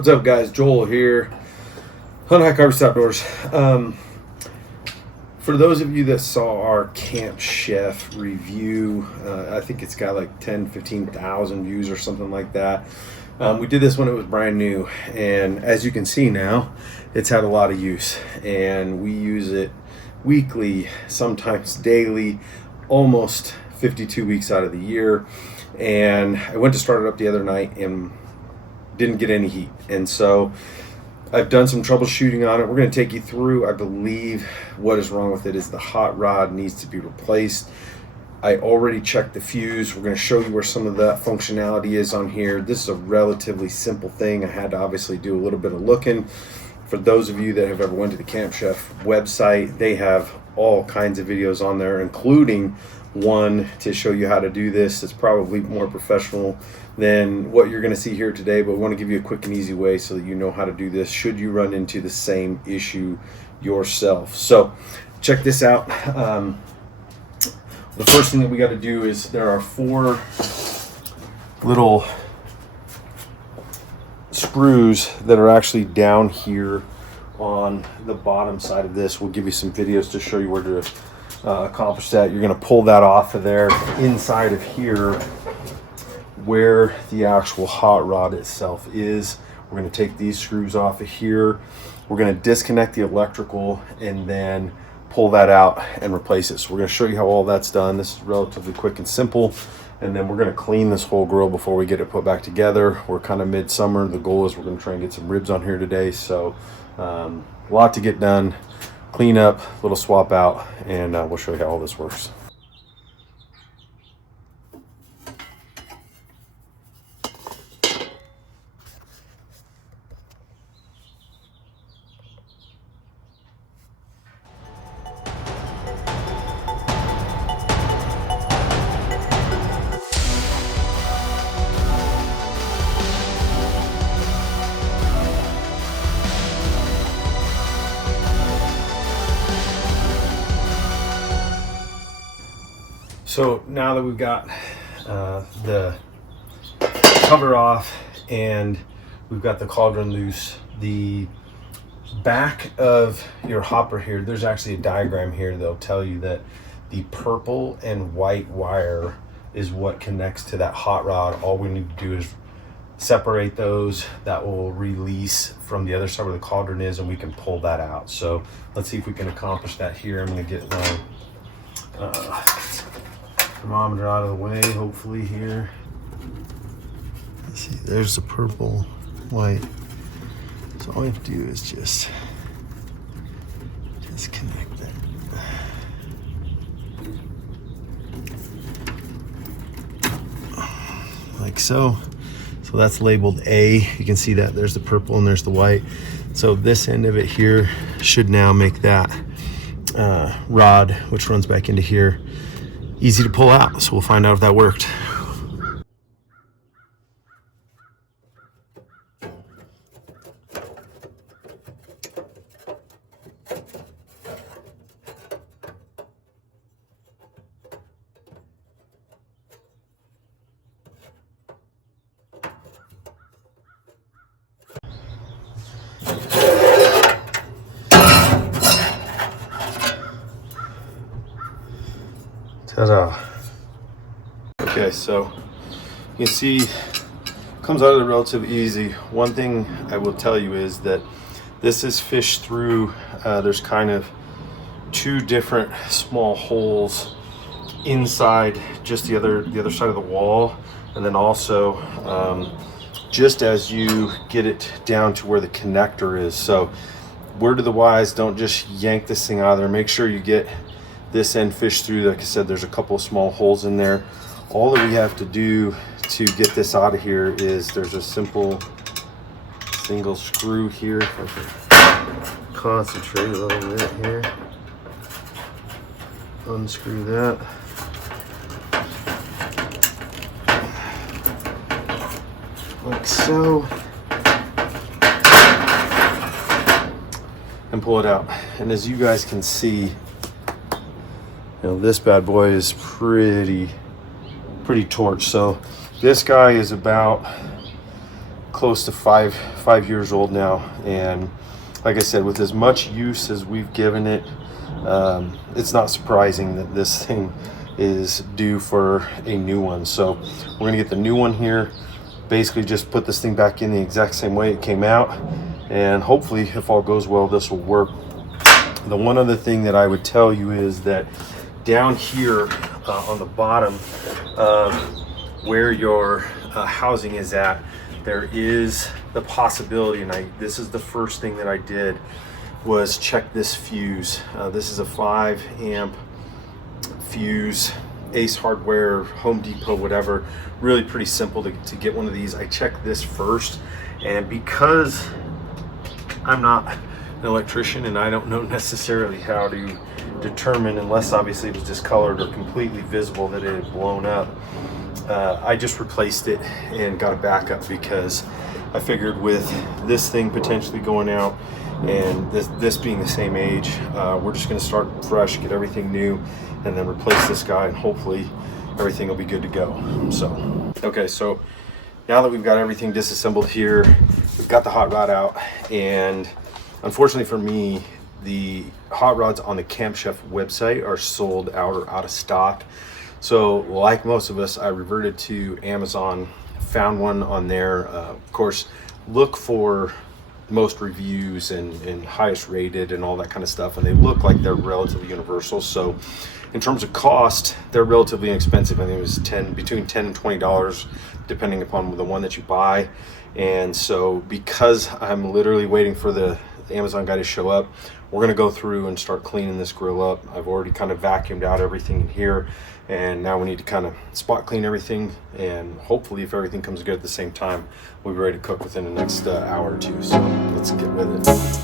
What's up, guys? Joel here. Hunt, Hike, Harvest Outdoors. For those of you that saw our Camp Chef review, I think it's got like 15,000 views or something like that. We did this when it was brand new, and as you can see now, it's had a lot of use, and we use it weekly, sometimes daily, almost 52 weeks out of the year. And I went to start it up the other night and didn't get any heat, and so I've done some troubleshooting on it. We're going to take you through. I believe what is wrong with it is the hot rod needs to be replaced. I already checked the fuse. We're going to show you where some of that functionality is on here. This is a relatively simple thing. I had to obviously do a little bit of looking. For those of you that have ever went to the Camp Chef website, they have all kinds of videos on there, including one to show you how to do this. It's probably more professional than what you're going to see here today, but we want to give you a quick and easy way so that you know how to do this should you run into the same issue yourself. So check this out. The first thing that we got to do is there are 4 little screws that are actually down here on the bottom side of this. We'll give you some videos to show you where to accomplish that. You're going to pull that off of there. Inside of here where the actual hot rod itself is, we're going to take these screws off of here. We're going to disconnect the electrical and then pull that out and replace it. So we're going to show you how all that's done. This is relatively quick and simple, and then we're going to clean this whole grill before we get it put back together. We're kind of midsummer. The goal is we're going to try and get some ribs on here today, so a lot to get done. Clean up, little swap out, and we'll show you how all this works. So now that we've got the cover off and we've got the cauldron loose, the back of your hopper here, there's actually a diagram here that'll tell you that the purple and white wire is what connects to that hot rod. All we need to do is separate those. That will release from the other side where the cauldron is, and we can pull that out. So let's see if we can accomplish that here. I'm going to get my thermometer out of the way, hopefully here. Let's see, there's the purple, white. So all we have to do is just disconnect that. Like so. So that's labeled A. You can see that there's the purple and there's the white. So this end of it here should now make that rod, which runs back into here, easy to pull out. So we'll find out if that worked. Ta-da. Okay, so you can see it comes out of it relatively easy. One thing I will tell you is that this is fished through. There's kind of 2 different small holes inside just the other side of the wall, and then also just as you get it down to where the connector is. So word to the wise, don't just yank this thing out of there. Make sure you get this end fished through. Like I said, there's a couple of small holes in there. All that we have to do to get this out of here is there's a simple single screw here. If I can concentrate a little bit here. Unscrew that. Like so. And pull it out. And as you guys can see, this bad boy is pretty torched. So this guy is about close to five years old now, and like I said, with as much use as we've given it, it's not surprising that this thing is due for a new one. So we're gonna get the new one here, basically just put this thing back in the exact same way it came out, and hopefully, if all goes well, this will work. The one other thing that I would tell you is that down here on the bottom, where your housing is at, there is the possibility, and this is the first thing that I did, was check this fuse. This is a 5 amp fuse, Ace Hardware, Home Depot, whatever. Really pretty simple to get one of these. I checked this first, and because I'm not an electrician and I don't know necessarily how to determine, unless obviously it was discolored or completely visible that it had blown up, I just replaced it and got a backup, because I figured with this thing potentially going out and this being the same age, we're just going to start fresh, get everything new, and then replace this guy, and hopefully everything will be good to go. So okay, so now that we've got everything disassembled here, we've got the hot rod out, and unfortunately for me, the hot rods on the Camp Chef website are sold out or out of stock. So like most of us, I reverted to Amazon, found one on there. Of course, look for most reviews and highest rated and all that kind of stuff, and they look like they're relatively universal. So in terms of cost, they're relatively inexpensive. I think it was between $10 and $20 depending upon the one that you buy. And so because I'm literally waiting for the Amazon guy to show up, we're going to go through and start cleaning this grill up. I've already kind of vacuumed out everything in here, and now we need to kind of spot clean everything, and hopefully if everything comes good at the same time, we'll be ready to cook within the next hour or two. So let's get with it.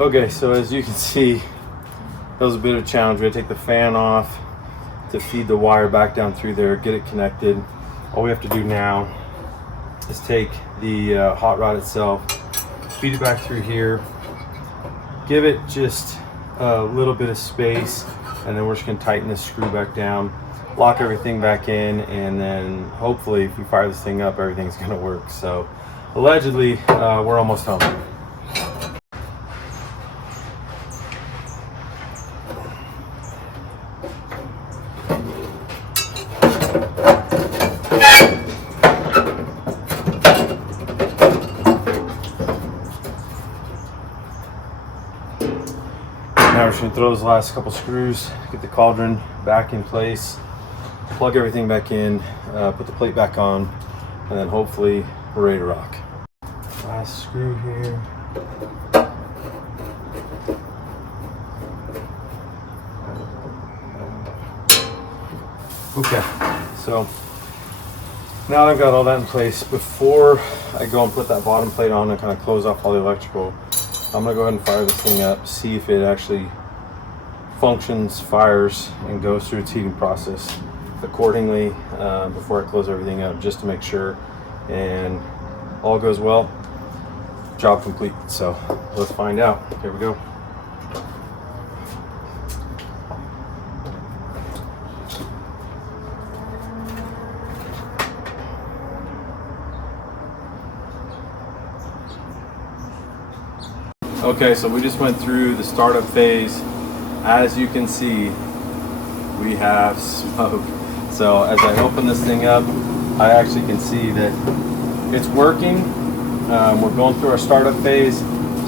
Okay, so as you can see, that was a bit of a challenge. We had to take the fan off to feed the wire back down through there, get it connected. All we have to do now is take the hot rod itself, feed it back through here, give it just a little bit of space, and then we're just gonna tighten this screw back down, lock everything back in, and then hopefully if we fire this thing up, everything's gonna work. So allegedly, we're almost home. Now we're just going to throw those last couple screws, get the cauldron back in place, plug everything back in, put the plate back on, and then hopefully we're ready to rock. Last screw here. Okay, so now I've got all that in place. Before I go and put that bottom plate on and kind of close off all the electrical, I'm gonna go ahead and fire this thing up, see if it actually functions, fires, and goes through its heating process accordingly before I close everything up, just to make sure. And all goes well, job complete. So let's find out. Here we go. Okay, so we just went through the startup phase. As you can see, we have smoke. So as I open this thing up, I actually can see that it's working. We're going through our startup phase.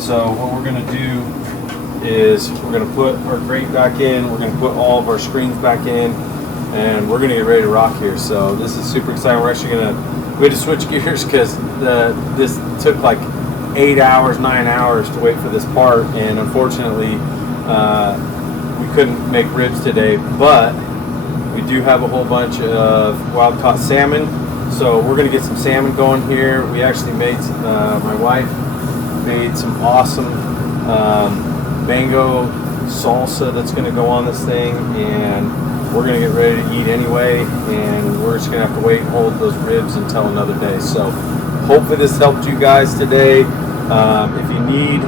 So what we're gonna do is we're going to put our grate back in, we're going to put all of our screens back in, and we're going to get ready to rock here. So this is super exciting. We're actually we had to switch gears because this took like 8 hours, 9 hours to wait for this part, and unfortunately we couldn't make ribs today, but we do have a whole bunch of wild caught salmon, so we're going to get some salmon going here. We actually made my wife made some awesome mango salsa that's going to go on this thing, and we're going to get ready to eat anyway, and we're just going to have to wait and hold those ribs until another day. So hopefully this helped you guys today. If you need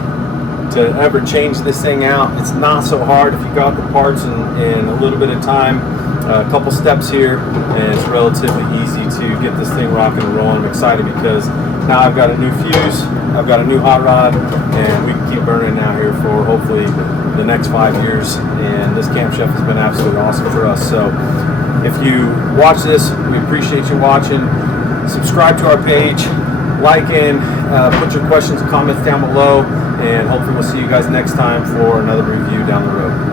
to ever change this thing out, it's not so hard if you got the parts in a little bit of time. A couple steps here, and it's relatively easy to get this thing rocking and rolling. I'm excited because now I've got a new fuse, I've got a new hot rod, and we can keep burning out here for hopefully the next 5 years. And this Camp Chef has been absolutely awesome for us. So if you watch this, we appreciate you watching. Subscribe to our page, like and put your questions and comments down below, and hopefully we'll see you guys next time for another review down the road.